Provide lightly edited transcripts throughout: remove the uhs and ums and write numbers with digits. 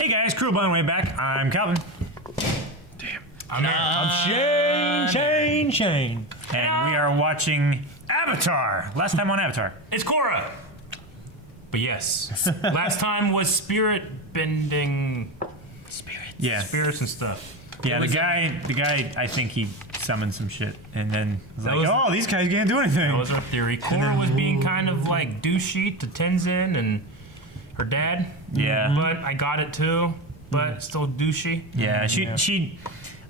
Hey guys, Crew by the way back. I'm Calvin. Damn. I'm Shane. And we are watching Avatar. Last time on Avatar. It's Korra. But yes, last time was spirit bending. Spirits. Yeah. Spirits and stuff. Yeah, the guy, I think he summoned some shit, and then was like, oh, these guys can't do anything. That was our theory. Korra was being kind of like douchey to Tenzin and her dad. Yeah. But I got it too. But still douchey. Yeah, she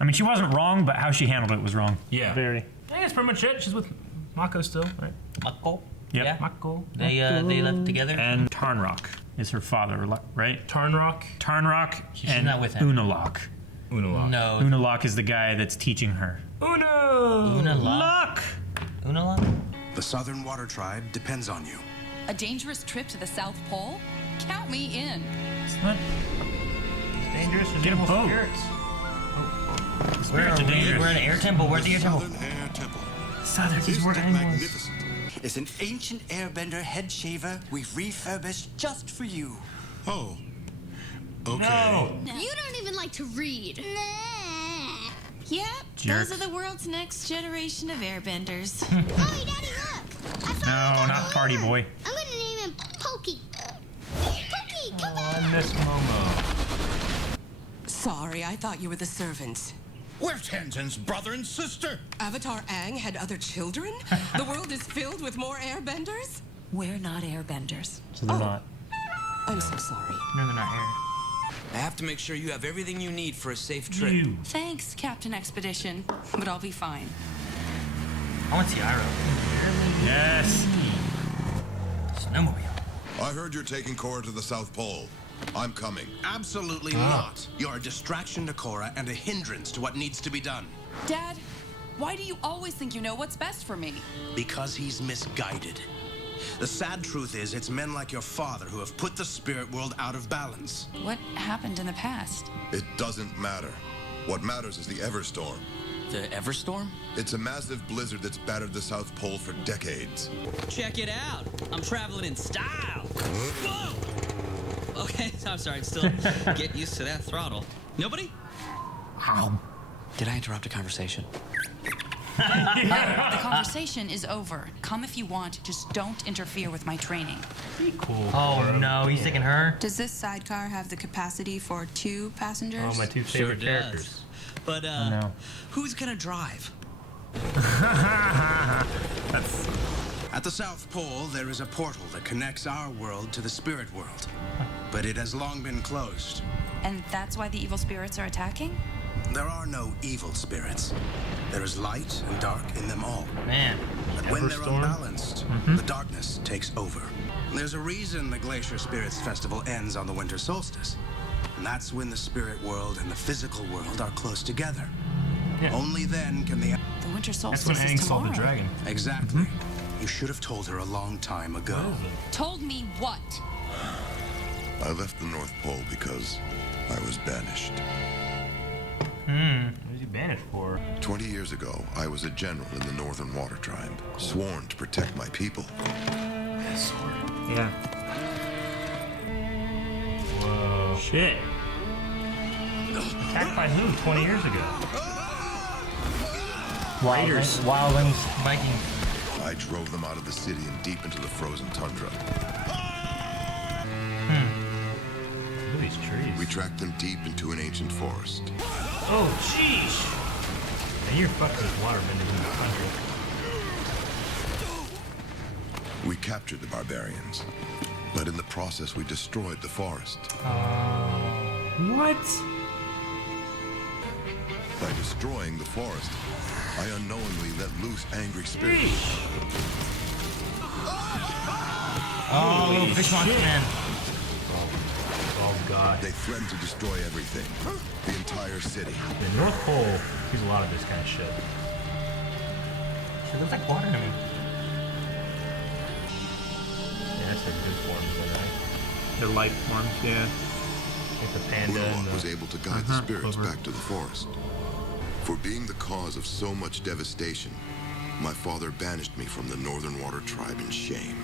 wasn't wrong, but how she handled it was wrong. Yeah. Very. I think that's pretty much it. She's with Mako still, right? Mako? Yep. Yeah. Mako. They lived together? And Tarnrock is her father, right? Tarnrock. She's and not with him. Unalaq. Unalaq. No. Unalaq is the guy that's teaching her. Unalaq? The Southern Water Tribe depends on you. A dangerous trip to the South Pole? Count me in. It's not Dangerous. Get a boat. Spirits. Where are we? We're in an air temple. Where's the air temple? Southern Air Temple. Southern. Isn't it magnificent? It's an ancient airbender head shaver we've refurbished just for you. Oh. Okay. No. You don't even like to read. Nah. Yep, Jerks. those are the world's next generation of airbenders. Mommy, Daddy, look. I found No, a not Party horn. Boy. I'm gonna name him Pokey. Pokey, come back. I miss Momo. Sorry, I thought you were the servants. We're Tenzin's brother and sister. Avatar Aang had other children? The world is filled with more airbenders? We're not airbenders. So they're not. I'm so sorry. No, they're not air. I have to make sure you have everything you need for a safe trip. You. Thanks, Captain Expedition, but I'll be fine. I want Tiara. Yes. Snowmobile. I heard you're taking Korra to the South Pole. I'm coming. Absolutely not. You're a distraction to Korra and a hindrance to what needs to be done. Dad, why do you always think you know what's best for me? Because he's misguided. The sad truth is, it's men like your father who have put the spirit world out of balance. What happened in the past? It doesn't matter. What matters is the Everstorm. The Everstorm? It's a massive blizzard that's battered the South Pole for decades. Check it out. I'm traveling in style. Whoa! Okay, I'm sorry. Still get used to that throttle. Nobody? Did I interrupt a conversation? The conversation is over. Come if you want, just don't interfere with my training. Be cool. Oh no, he's taking her. Does this sidecar have the capacity for 2 passengers? Oh, my two Sure favorite does. characters. But, No. who's gonna drive? That's At the South Pole, there is a portal that connects our world to the spirit world. But it has long been closed. And that's why the evil spirits are attacking? There are no evil spirits. There is light and dark in them all. Man. But when they're Everstorm? unbalanced, the darkness takes over. There's a reason the Glacier Spirits Festival ends on the winter solstice. And that's when the spirit world and the physical world are close together. Yeah. Only then can the... The winter That's solstice when Aang is saw tomorrow. the dragon. Exactly. You should have told her a long time ago. Told me what? I left the North Pole because I was banished. What was he banished for? 20 years ago, I was a general in the Northern Water Tribe, sworn to protect my people. yeah. Whoa. Shit. Attacked by who 20 years ago? Raiders. Wildlings. Vikings. I drove them out of the city and deep into the frozen tundra. Look at these trees. We tracked them deep into an ancient forest. Oh, jeez. And you're fucking with waterbending in the country. We captured the barbarians, but in the process we destroyed the forest. What? By destroying the forest, I unknowingly let loose angry spirits. Oh, little fish monster man. Oh, God. They threatened to destroy everything, the entire city. The North Pole sees a lot of this kind of shit. She looks like water to me. Yeah, that's their good forms, then, right? Their life forms, yeah. Like the panda and Unalaq was the... able to guide the spirits Clover. back to the forest. For being the cause of so much devastation, my father banished me from the Northern Water Tribe in shame.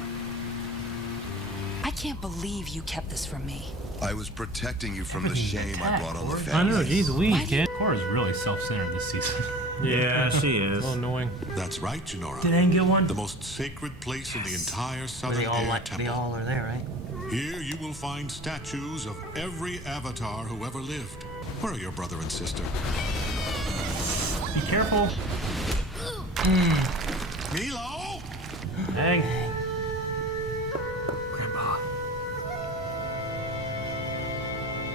I can't believe you kept this from me. I was protecting you from the shame I brought on the I family. know, geez, weak, kid. Korra's really self-centered this season. Yeah, she is. A little annoying. That's right, Jinora. Did Aang get one? The most sacred place in the entire southern They all air like, temple. they all are there, right? Here you will find statues of every avatar who ever lived. Where are your brother and sister? Be careful. Milo! Aang. Grandpa.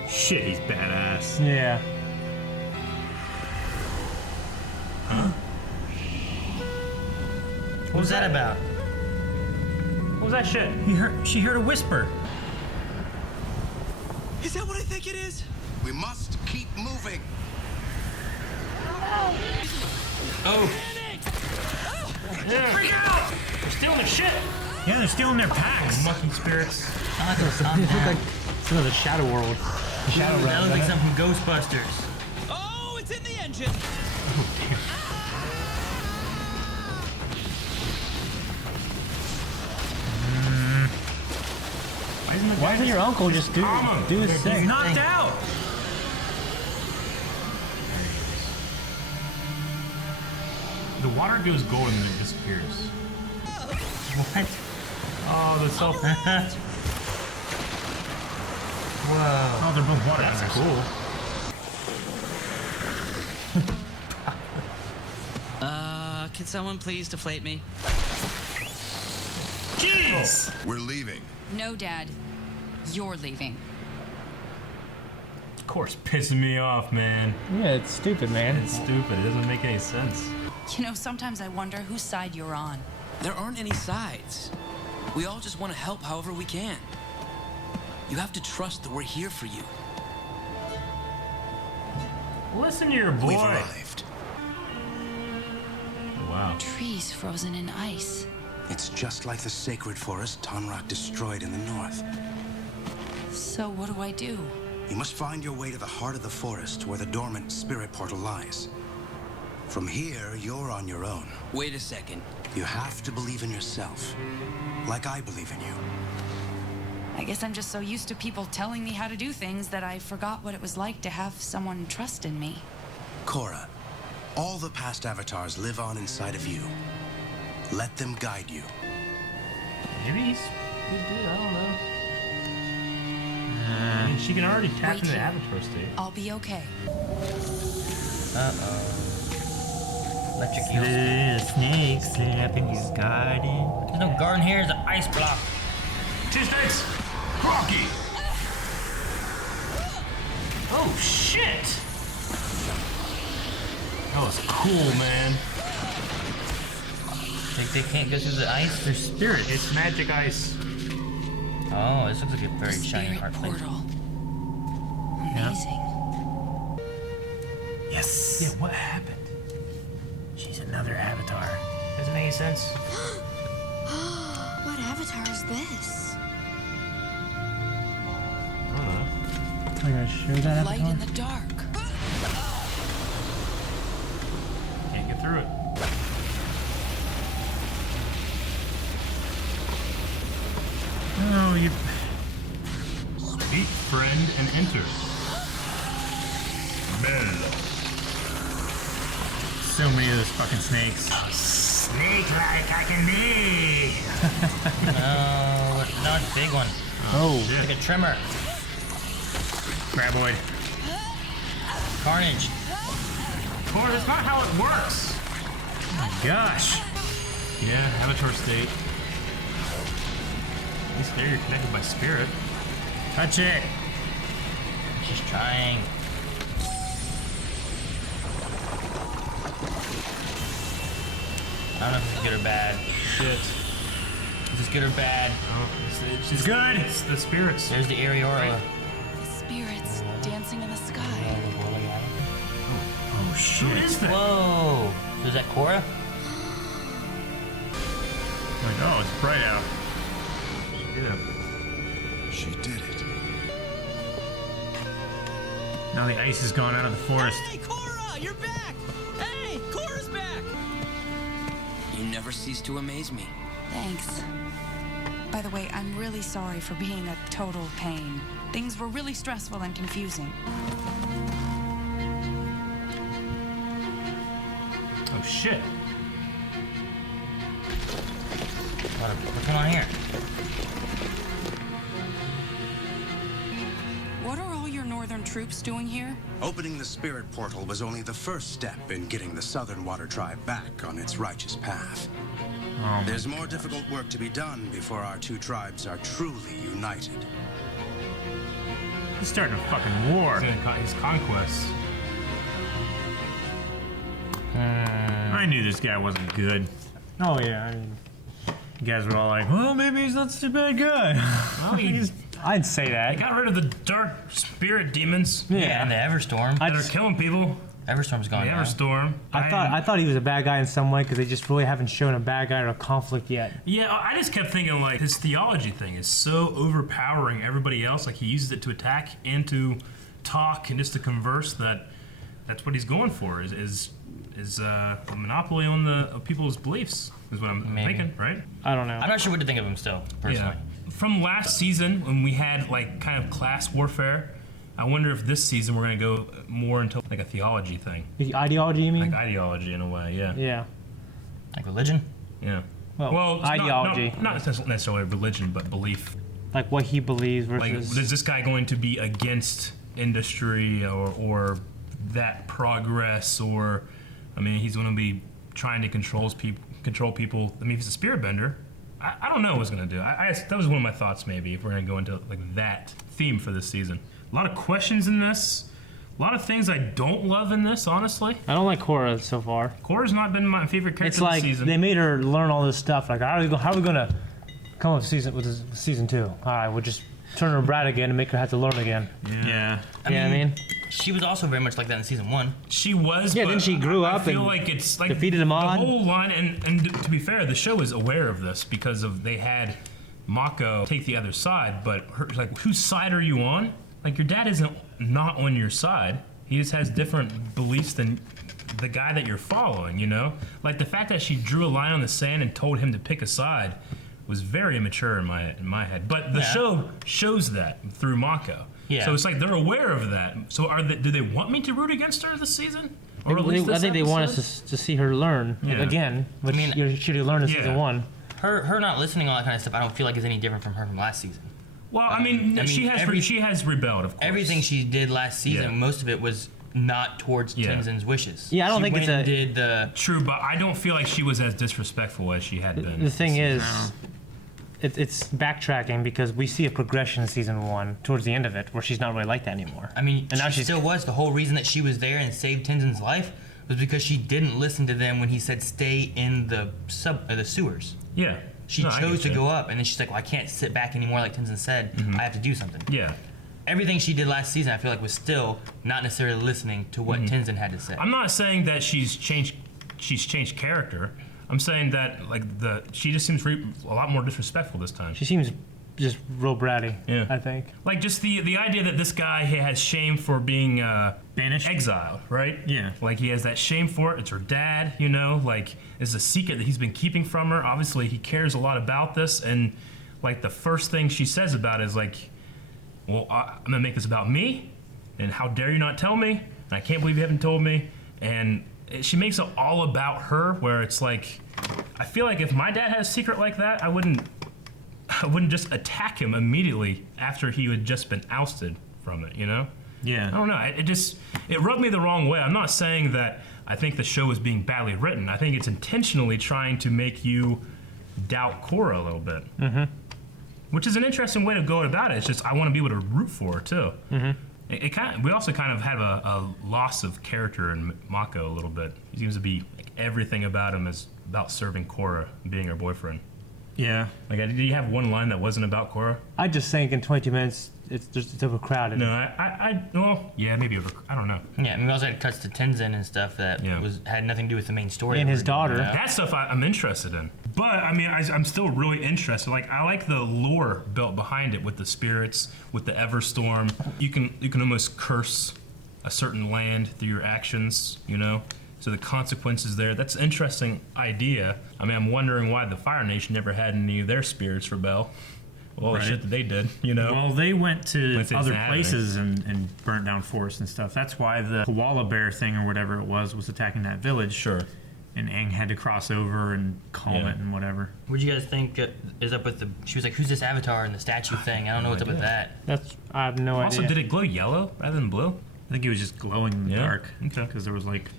Shit, he's badass. Yeah. What was that about? What was that shit? She heard a whisper. Is that what I think it is? We must keep moving. Oh. Yeah. Freak out! They're stealing their shit. Yeah, they're stealing their packs. Monkey spirits. I like those sound Look like some of the Shadow World. The Shadow That Realm. looks like something from Ghostbusters. Oh, it's in the engine. Why doesn't your uncle just do his He's thing? knocked out. The water goes golden and it disappears. What? Oh, the self. Whoa. Oh, they're both water. That's cool. Can someone please deflate me? Jeez. We're leaving. No, Dad. You're leaving. Of course, pissing me off, man. Yeah, it's stupid, man. It's stupid. It doesn't make any sense. You know, sometimes I wonder whose side you're on. There aren't any sides. We all just want to help however we can. You have to trust that we're here for you. Listen to your boy. We've arrived. Wow. Trees frozen in ice. It's just like the sacred forest Tonrak destroyed in the north. So what do I do? You must find your way to the heart of the forest where the dormant spirit portal lies. From here, you're on your own. Wait a second. You have to believe in yourself, like I believe in you. I guess I'm just so used to people telling me how to do things that I forgot what it was like to have someone trust in me. Korra, all the past avatars live on inside of you. Let them guide you. Maybe he's a good dude. I don't know. I mean, she can already tap Wait into the here. avatar state. I'll be okay. Electric eel. The snakes up in his garden. There's no garden here. It's an ice block. Two snakes. Rocky. Oh shit. That was cool, man. They can't go through the ice. Their spirit. It's magic ice. Oh, this looks like a very shiny Spirit heart place. portal. Amazing. Yes. Yeah, what happened? She's another avatar. Doesn't make any sense. What avatar is this? Are you gonna show that Light avatar? in the dark. Can't get through it. Oh, you. Meet friend and enter. So many of those fucking snakes. Snake-like I can be. No, not a big one. Oh, Like a trimmer. Graboid. Carnage. Korra, that's not how it works. Gosh. Yeah, avatar state. At least there you're connected by spirit. Touch it. Just trying. I don't know if this is good or bad. Shit. Is this good or bad? Oh, It's good. It's the spirits. There's the Aurora. The spirits dancing in the sky. Oh shit. Who is that? Whoa. So is that Korra? Like, oh, it's bright out. Yeah. She did it. Now the ice has gone out of the forest. Hey, Korra, you're back! Hey, Korra's back! You never cease to amaze me. Thanks. By the way, I'm really sorry for being a total pain. Things were really stressful and confusing. Oh shit. What's going on here? What are all your northern troops doing here? Opening the spirit portal was only the first step in getting the Southern Water Tribe back on its righteous path. There's more difficult work to be done before our two tribes are truly united. He's starting a fucking war. His conquests. I knew this guy wasn't good. Oh yeah, I mean, you guys were all like, well, maybe he's not such a bad guy. Well, I'd say that. They got rid of the dark spirit demons. Yeah, and the Everstorm. They're killing people. Everstorm's gone The now. Everstorm. I thought he was a bad guy in some way because they just really haven't shown a bad guy or a conflict yet. Yeah, I just kept thinking like his theology thing is so overpowering everybody else. Like he uses it to attack and to talk and just to converse. That's what he's going for. Is a monopoly on the people's beliefs. Is what I'm thinking, right? I don't know. I'm not sure what to think of him still, personally. Yeah. From last season when we had like kind of class warfare, I wonder if this season we're gonna go more into like a theology thing. The ideology, you mean? Like ideology in a way, yeah. Yeah. Like religion? Yeah. Well, it's ideology. Not necessarily religion, but belief. Like what he believes versus. Like, is this guy going to be against industry or that progress, or I mean, he's going to be trying to control people. I mean, if he's a spirit bender, I don't know what he's going to do. That was one of my thoughts. Maybe if we're going to go into like that theme for this season. A lot of questions in this. A lot of things I don't love in this, honestly. I don't like Korra so far. Korra's not been my favorite character It's like this season. they made her learn all this stuff. Like, how are we going to come up with season 2? All right, we'll just turn her brat again and make her have to learn again. Yeah. I mean, she was also very much like that in season 1. She was. Yeah, but then she grew up I feel and like it's like defeated Ahmad. The whole line, and to be fair, the show is aware of this because they had Mako take the other side, but like, whose side are you on? Like, your dad isn't not on your side. He just has different beliefs than the guy that you're following, you know? Like, the fact that she drew a line on the sand and told him to pick a side was very immature in my head. But the show shows that through Mako. Yeah. So it's like they're aware of that. So do they want me to root against her this season? Or at least I this think they want episode? us to see her learn again, which you should have learned in season 1. Her not listening to all that kind of stuff, I don't feel like is any different from her from last season. Well, I mean, she has rebelled, of course. Everything she did last season, most of it was not towards Tenzin's wishes. Yeah, I don't think she did the true, but I don't feel like she was as disrespectful as she had been. The thing is, it's backtracking because we see a progression in season 1 towards the end of it where she's not really like that anymore. I mean, and now she still was. The whole reason that she was there and saved Tenzin's life was because she didn't listen to them when he said stay in the sewers. Yeah. She chose to go up, and then she's like, well, I can't sit back anymore like Tenzin said. I have to do something. Yeah. Everything she did last season, I feel like, was still not necessarily listening to what Tenzin had to say. I'm not saying that she's changed character. I'm saying that she just seems a lot more disrespectful this time. She seems just real bratty. Yeah. I think. Like just the idea that this guy has shame for being banished, exiled, right? Yeah. Like he has that shame for it. It's her dad, you know. Like it's a secret that he's been keeping from her. Obviously, he cares a lot about this, and like the first thing she says about it is like, "Well, I'm gonna make this about me, and how dare you not tell me? And I can't believe you haven't told me." And she makes it all about her, where it's like, I feel like if my dad had a secret like that, I wouldn't just attack him immediately after he had just been ousted from it, you know? Yeah. I don't know. It rubbed me the wrong way. I'm not saying that I think the show is being badly written. I think it's intentionally trying to make you doubt Korra a little bit. Mm-hmm. Which is an interesting way to go about it. It's just I want to be able to root for her too. Mm-hmm. We also kind of have a loss of character in Mako a little bit. He seems to be like everything about him is about serving Korra and being her boyfriend. Yeah. Like, did he have one line that wasn't about Korra? I just think in 22 minutes it's just overcrowded. No, well, yeah, maybe I don't know. Yeah, I mean, we also had cuts to Tenzin and stuff that had nothing to do with the main story. And his daughter. That stuff I'm interested in. But, I mean, I'm still really interested. Like, I like the lore built behind it with the spirits, with the Everstorm. You can almost curse a certain land through your actions, you know? So the consequences there, that's an interesting idea. I mean, I'm wondering why the Fire Nation never had any of their spirits rebel. Well, the Right. shit that they did, you know. Well, they went to Went to other Saturday. places and burnt down forests and stuff. That's why the koala bear thing or whatever it was attacking that village. Sure. And Aang had to cross over and calm it and whatever. What do you guys think is up with the? She was like, "Who's this avatar?" and the statue thing. I don't know what's up with that. I have no Also, idea. did it glow yellow rather than blue? I think it was just glowing in the dark. Okay. Because there was like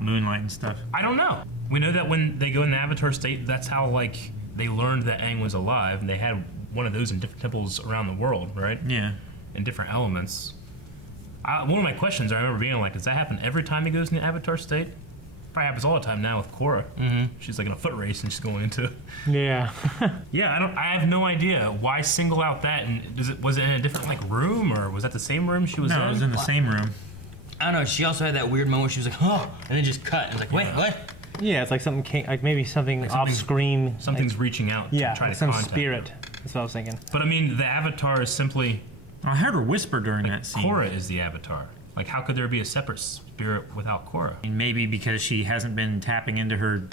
moonlight and stuff. I don't know. We know that when they go in the Avatar state, that's how like they learned that Aang was alive, and they had one of those in different temples around the world, right? Yeah. In different elements. One of my questions I remember being like, does that happen every time he goes in the Avatar state? Probably happens all the time now with Korra. Mm-hmm. She's like in a foot race and she's going into. Yeah. Yeah, I have no idea why single out that. And was it in a different like room, or was that the same room she was in? No, it was in the same room. I don't know. She also had that weird moment where she was like, "Oh," and then just cut. And was like, "Wait, what?" Yeah, it's like something came, like maybe something off screen. Something's reaching out to try like to some contact spirit. That's what I was thinking. But I mean, the Avatar is simply. I heard her whisper during that scene. Korra is the Avatar. Like, how could there be a separate spirit without Korra? And maybe because she hasn't been tapping into her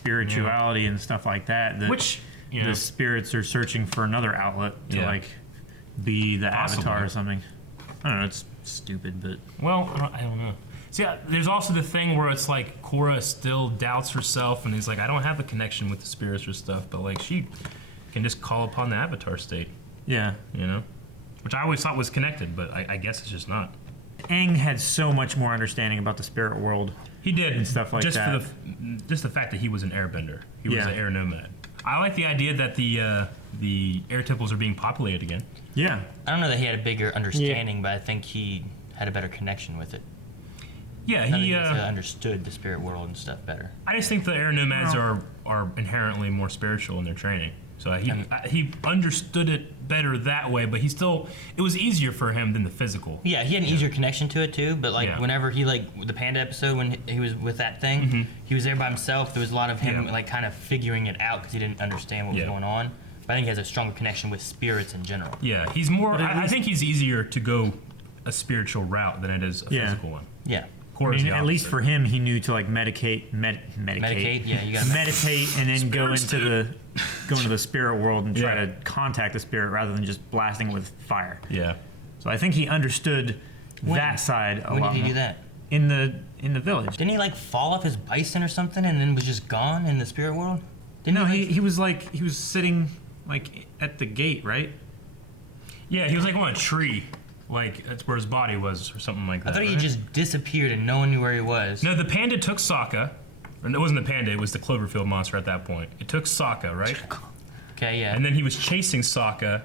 spirituality and stuff like that. Which, you know. the spirits are searching for another outlet to like be the Possibly. avatar or something. I don't know. It's stupid, but Well, I don't know. See, there's also the thing where it's like Korra still doubts herself, and he's like, I don't have a connection with the spirits or stuff, but like she can just call upon the Avatar state. yeah. You know, which I always thought was connected, but I guess it's just not. Aang had so much more understanding about the spirit world. He did and stuff like just that. for just the fact that he was an airbender. He was Yeah. an air nomad. I like the idea that the air temples are being populated again. Yeah. I don't know that he had a bigger understanding, but I think he had a better connection with it. Yeah, I think he. understood the spirit world and stuff better. I just think the air nomads are inherently more spiritual in their training. So he understood it better that way, but it was easier for him than the physical. Yeah, he had an easier connection to it too. But like Yeah. whenever he the panda episode when he was with that thing, he was there by himself. There was a lot of him like kind of figuring it out because he didn't understand what was going on. But I think he has a stronger connection with spirits in general. Yeah, he's more. I think he's easier to go a spiritual route than it is a Yeah. physical one. Yeah. Korra's the at least opposite. for him, he knew to like medicate. Yeah, you gotta meditate and then go Spirits, into the spirit world and try to contact the spirit rather than just blasting it with fire. Yeah. So I think he understood that side a When lot did he more. do that? In the village. Didn't he like fall off his bison or something and then was just gone in the spirit world? No, he was sitting like at the gate, right? Yeah, he was like on a tree, like that's where his body was, or something like that. I thought he right? just disappeared and no one knew where he was. No, the panda took Sokka. Or it wasn't the panda; it was the Cloverfield monster at that point. It took Sokka, right? Okay, yeah. And then he was chasing Sokka,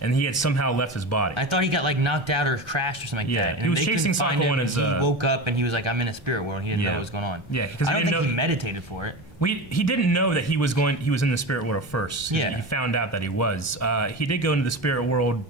and he had somehow left his body. I thought he got like knocked out or crashed or something like Yeah, that. he was they couldn't chasing find Sokka him, when and his, he woke up and he was like, "I'm in a spirit world." He didn't know what was going on. Yeah, because I he don't didn't think know he meditated for it. He didn't know that he was in the spirit world first. Yeah. He found out that he was. He did go into the spirit world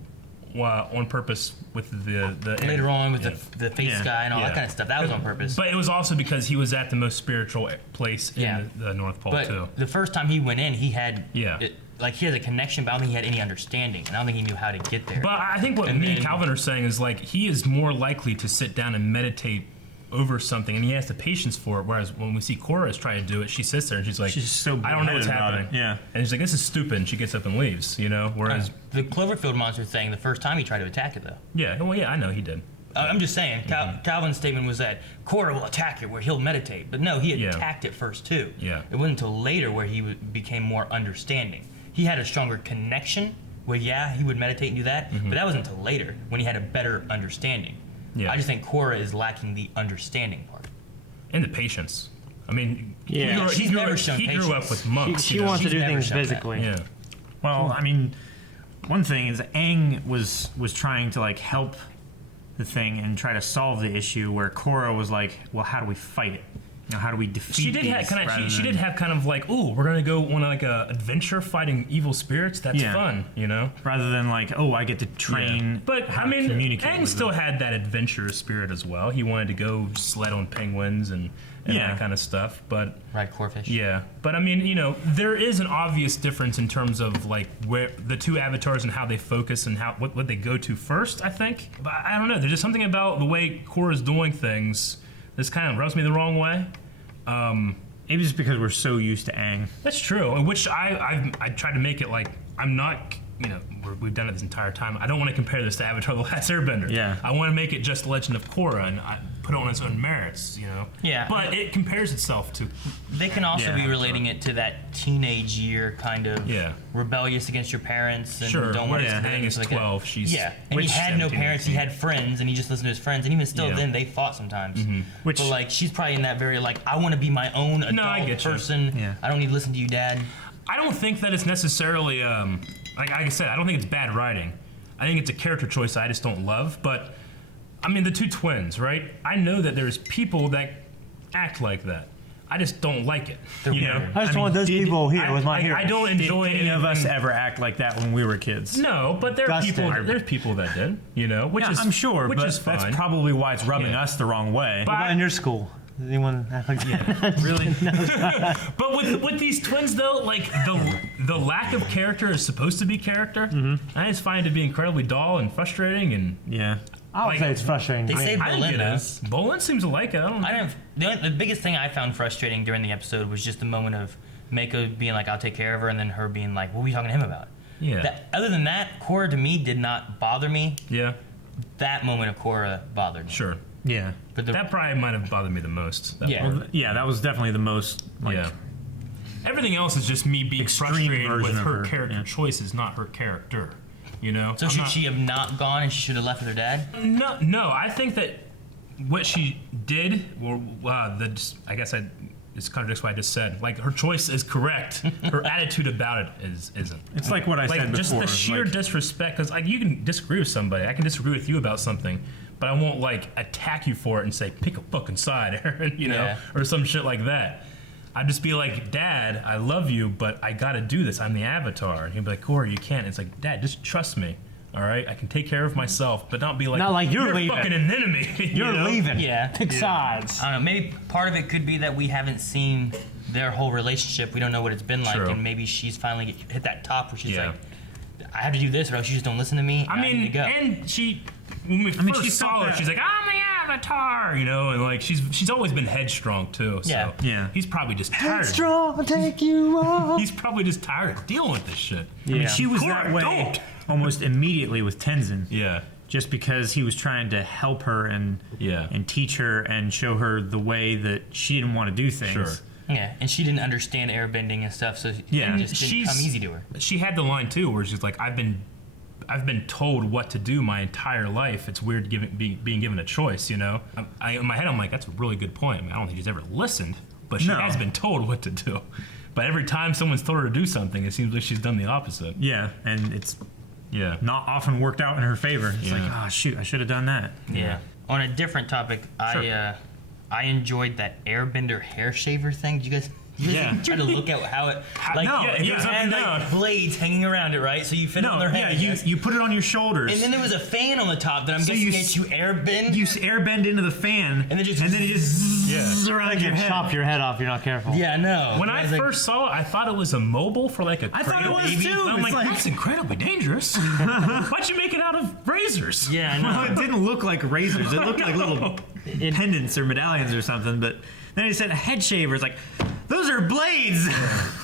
on purpose with the Later on with the face guy and all that Yeah. kind of stuff. That was on purpose. But it was also because he was at the most spiritual place in the North Pole but too. the first time he went in, he had Yeah. like he has a connection, but I don't think he had any understanding, and I don't think he knew how to get there. But I think what me and Calvin are saying is like he is more likely to sit down and meditate over something, and he has the patience for it. Whereas when we see Korra is trying to do it, she sits there and she's like, She's so I don't know what's bullheaded about happening. it, yeah. And she's like, this is stupid. And she gets up and leaves. You know. Whereas the Cloverfield monster thing, the first time he tried to attack it, though. yeah, well, yeah, I know he did. I'm just saying, Calvin's statement was that Korra will attack it where he'll meditate. But no, he attacked it first, too. Yeah. It wasn't until later where he became more understanding. He had a stronger connection where, yeah, he would meditate and do that, but that wasn't until later when he had a better understanding. Yeah. I just think Korra is lacking the understanding part. And the patience. I mean, Yeah. She's never shown he grew up patience. with monks. She you know? wants to She's do never things shown that. physically. Yeah. Well, I mean, one thing is Aang was trying to like help the thing and try to solve the issue, where Korra was like, well, how do we fight it? You know, how do we defeat She did these have kind of. rather She than- did have kind of like, ooh, we're gonna go on like a adventure fighting evil spirits. That's Yeah. fun, you know. rather than like, oh, I get to train. But how I to mean, communicate Aang with still them. had that adventurous spirit as well. He wanted to go sled on penguins and Yeah. that kind of stuff. But Ride Corfish. yeah, but I mean, you know, there is an obvious difference in terms of like where the two avatars and how they focus and how what they go to first. I think, but I don't know. There's just something about the way Korra's doing things that's kind of rubs me the wrong way. Maybe just because we're so used to Aang. That's true. Which I tried to make it like I'm not we've done it this entire time. I don't want to compare this to Avatar: The Last Airbender. Yeah. I want to make it just Legend of Korra and put it on its own merits, Yeah. But it compares itself to. They can also be relating it to that teenage year kind of rebellious against your parents and don't want to. Aang is 12. She's and he had no 17, parents. 18. He had friends, and he just listened to his friends. And even still, then they fought sometimes. Which, but like, she's probably in that very like, I want to be my own adult person. Yeah. I don't need to listen to you, Dad. I don't think that it's necessarily like I said. I don't think it's bad writing. I think it's a character choice I just don't love. But I mean, the two twins, right? I know that there's people that act like that. I just don't like it. I just want those people here with my heroes. I don't enjoy any of us ever act like that when we were kids. No, but there are people. There's people that did. Which is I'm sure, which but is fine. that's probably why it's rubbing us the wrong way. What about in your school? Does anyone act like that? Really? But with these twins though, like the lack of character is supposed to be character. I just find it to be incredibly dull and frustrating and I would say it's frustrating. They say Bolin does. Bolin seems to like it. The biggest thing I found frustrating during the episode was just the moment of Mako being like, "I'll take care of her," and then her being like, "What were you talking to him about?" Yeah. Other than that, Korra to me did not bother me. Yeah. That moment of Korra bothered me. Sure. Yeah. But that probably might have bothered me the most. That was definitely the most. Everything else is just me being frustrated with her character choices, not her character. So should she have not gone and she should have left with her dad? No. I think that what she did, I guess this contradicts what I just said. Like, her choice is correct. Her attitude about it isn't. It's like what I said just before. Just the sheer disrespect. Because you can disagree with somebody. I can disagree with you about something, but I won't attack you for it and say pick a fucking side, Aaron, or some shit like that. I'd just be like, Dad, I love you, but I gotta do this. I'm the Avatar. And he'd be like, Korra, you can't. It's like, Dad, just trust me. All right, I can take care of myself, but don't be like, not like you're leaving. Fucking an enemy. You're leaving. Yeah. Pick sides. I don't know. Maybe part of it could be that we haven't seen their whole relationship. We don't know what it's been like, and maybe she's finally hit that top where she's like, I have to do this, or else you just don't listen to me. I mean, need to go. And she, when we first saw her, she's like, I'm the Avatar, and she's always been headstrong too. So he's probably just tired. Headstrong, take you off. He's probably just tired of dealing with this shit. I mean, she was that way almost immediately with Tenzin. Yeah. Just because he was trying to help her and teach her and show her the way that she didn't want to do things. Sure. Yeah, and she didn't understand airbending and stuff, so it just didn't come easy to her. She had the line too, where she's like, "I've been told what to do my entire life. It's weird being given a choice." In my head, I'm like, "That's a really good point." I mean, I don't think she's ever listened, but she has been told what to do. But every time someone's told her to do something, it seems like she's done the opposite. Yeah, and it's not often worked out in her favor. It's like, oh shoot, I should have done that. Yeah. On a different topic, I enjoyed that airbender hair shaver thing. Did you guys try to look at how it had blades hanging around it, right? So you fit it on their head. Yeah, you put it on your shoulders. And then there was a fan on the top that I'm guessing lets you airbend. You airbend into the fan, and then it just around your head. Chop your head off. You're not careful. Yeah, no. When I first saw it, I thought it was a mobile for like a I thought it was baby. too. I'm like, that's incredibly dangerous. Why'd you make it out of razors? Yeah, I know. Well, it didn't look like razors. It looked like little pendants or medallions or something. But then he said a head shaver. It's like, those are blades.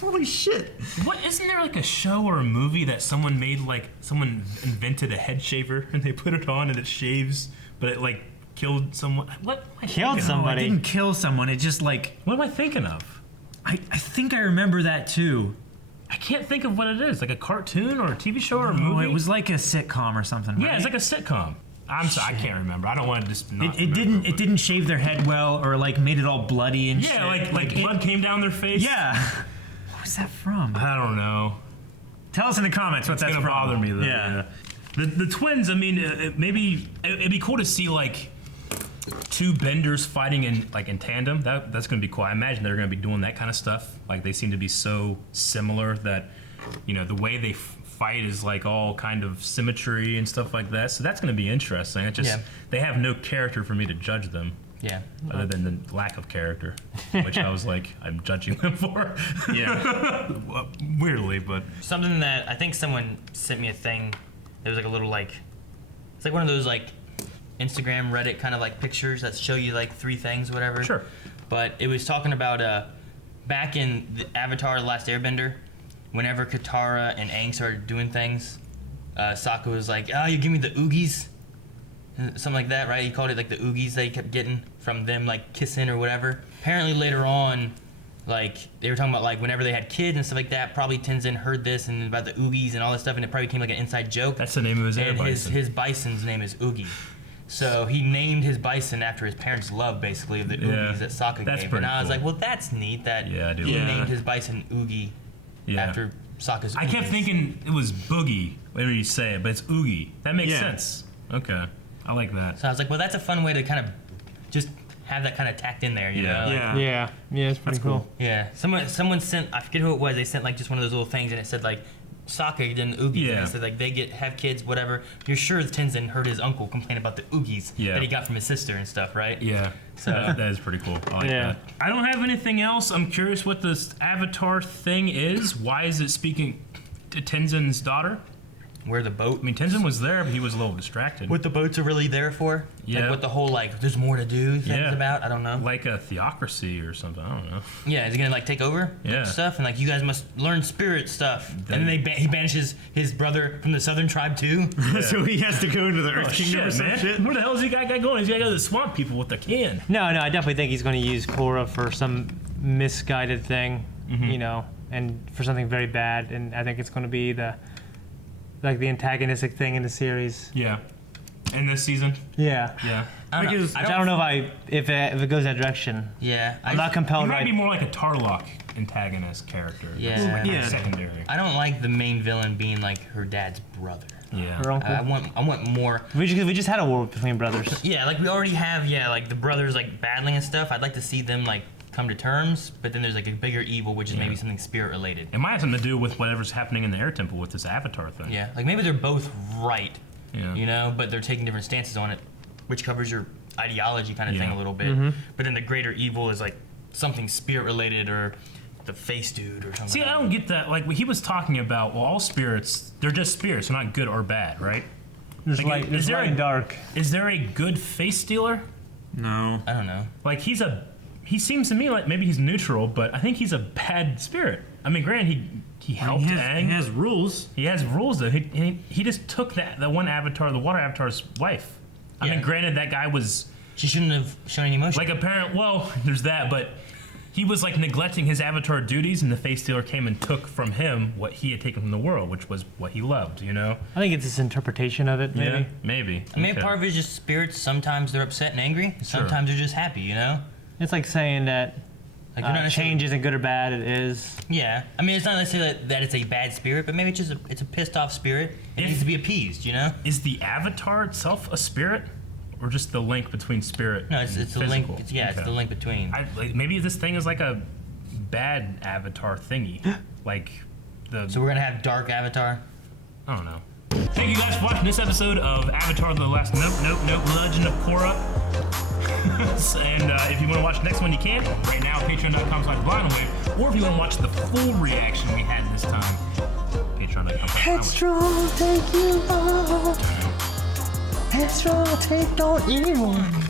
Holy shit. What, isn't there like a show or a movie that someone made, like someone invented a head shaver and they put it on and it shaves, but it like killed someone? What? Killed somebody? It didn't kill someone. It just like, what am I thinking of? I think I remember that too. I can't think of what it is. Like a cartoon or a TV show or a movie? It was like a sitcom or something. Yeah, right? it's like a sitcom. I'm sorry, I can't remember. I don't want to just not it didn't didn't shave their head well, or like made it all bloody and shit. like blood came down their face. Yeah. What was that from? I don't know. Tell us in the comments what that's from. It's gonna bother me though. Yeah. The twins. I mean, maybe it'd be cool to see like two benders fighting in tandem. That's gonna be cool. I imagine they're gonna be doing that kind of stuff. Like they seem to be so similar that the way they fight is like all kind of symmetry and stuff like that. So that's going to be interesting. It just they have no character for me to judge them. Yeah. Other than the lack of character, which I was like, I'm judging them for. Yeah. Weirdly, but something that I think someone sent me a thing. There was like a little it's like one of those like Instagram, Reddit kind of like pictures that show you like 3 things, whatever. Sure. But it was talking about back in the Avatar: The Last Airbender. Whenever Katara and Aang started doing things, Sokka was like, "Oh, you give me the oogies," something like that, right? He called it like the oogies that he kept getting from them, like kissing or whatever. Apparently later on, like they were talking about like whenever they had kids and stuff like that, probably Tenzin heard this and about the oogies and all this stuff, and it probably became like an inside joke. That's the name of his air and bison. his bison's name is Oogie. So he named his bison after his parents' love, basically, of the oogies that Sokka gave. And I was like, well, that's neat that he named his bison Oogie after Sokka's oogies. I kept thinking it was Boogie, whatever you say it, but it's Oogie. That makes sense. Okay. I like that. So I was like, well, that's a fun way to kind of just have that kind of tacked in there, you know? Like, yeah, it's pretty cool. Yeah. Someone sent, I forget who it was, they sent like just one of those little things and it said like, Sokka and Oogies, and it said like they have kids, whatever. You're sure Tenzin heard his uncle complain about the Oogies that he got from his sister and stuff, right? Yeah. So that is pretty cool. I like that. I don't have anything else. I'm curious what this Avatar thing is. Why is it speaking to Tenzin's daughter? Where the boat? I mean, Tenzin was there, but he was a little distracted. What the boats are really there for? Yeah. Like what the whole like, there's more to do thing's about? I don't know. Like a theocracy or something. I don't know. Yeah, is he gonna like take over stuff and like you guys must learn spirit stuff? And then he banishes his brother from the southern tribe too. So he has to go into the Earth Kingdom or some shit. Where the hell is he got going? He's got to go to the swamp people with the can. No, I definitely think he's going to use Korra for some misguided thing, you know, and for something very bad. And I think it's going to be the antagonistic thing in the series. Yeah. In this season? Yeah. Yeah. I don't know if it goes that direction. Yeah. I'm not compelled. He might be more like a Tarlok antagonist character. Yeah. Like secondary. I don't like the main villain being like her dad's brother. Yeah. Her uncle. I want more. We just had a war between brothers. Yeah, like we already have. Yeah, like the brothers like battling and stuff. I'd like to see them like come to terms, but then there's like a bigger evil, which is maybe something spirit related. It might have something to do with whatever's happening in the air temple with this Avatar thing. Yeah, like maybe they're both right. Yeah. You know, but they're taking different stances on it, which covers your ideology kind of thing a little bit. But then the greater evil is like something spirit related or the face dude or something. See, I don't get that. Like he was talking about, well, all spirits, they're just spirits. They're not good or bad, right? There's light and dark. Is there a good face stealer? No. I don't know. Like he seems to me like maybe he's neutral, but I think he's a bad spirit. I mean, granted, he helped Aang. He has rules. He has rules, though. He just took the one Avatar, the Water Avatar's wife. I mean, granted, that guy was... She shouldn't have shown any emotion. Like, well, there's that, but he was, like, neglecting his Avatar duties, and the Face Stealer came and took from him what he had taken from the world, which was what he loved, you know? I think it's his interpretation of it, maybe. Yeah, maybe. I mean, part of it is just spirits. Sometimes they're upset and angry. Sometimes they're just happy, you know? It's like saying that change isn't good or bad. It is. Yeah, I mean, it's not necessarily that it's a bad spirit, but maybe it's just it's a pissed off spirit. It needs to be appeased, you know? Is the Avatar itself a spirit, or just the link between spirit? No, it's the link. It's the link between. Maybe this thing is like a bad Avatar thingy, like the. So we're gonna have dark Avatar. I don't know. Thank you guys for watching this episode of Avatar: The Last Legend of Korra. And if you want to watch the next one, you can. Right now, patreon.com/blindaway. Or if you want to watch the full reaction we had this time, patreon.com/blindaway. Headstrong, take you on. Headstrong, take on anyone.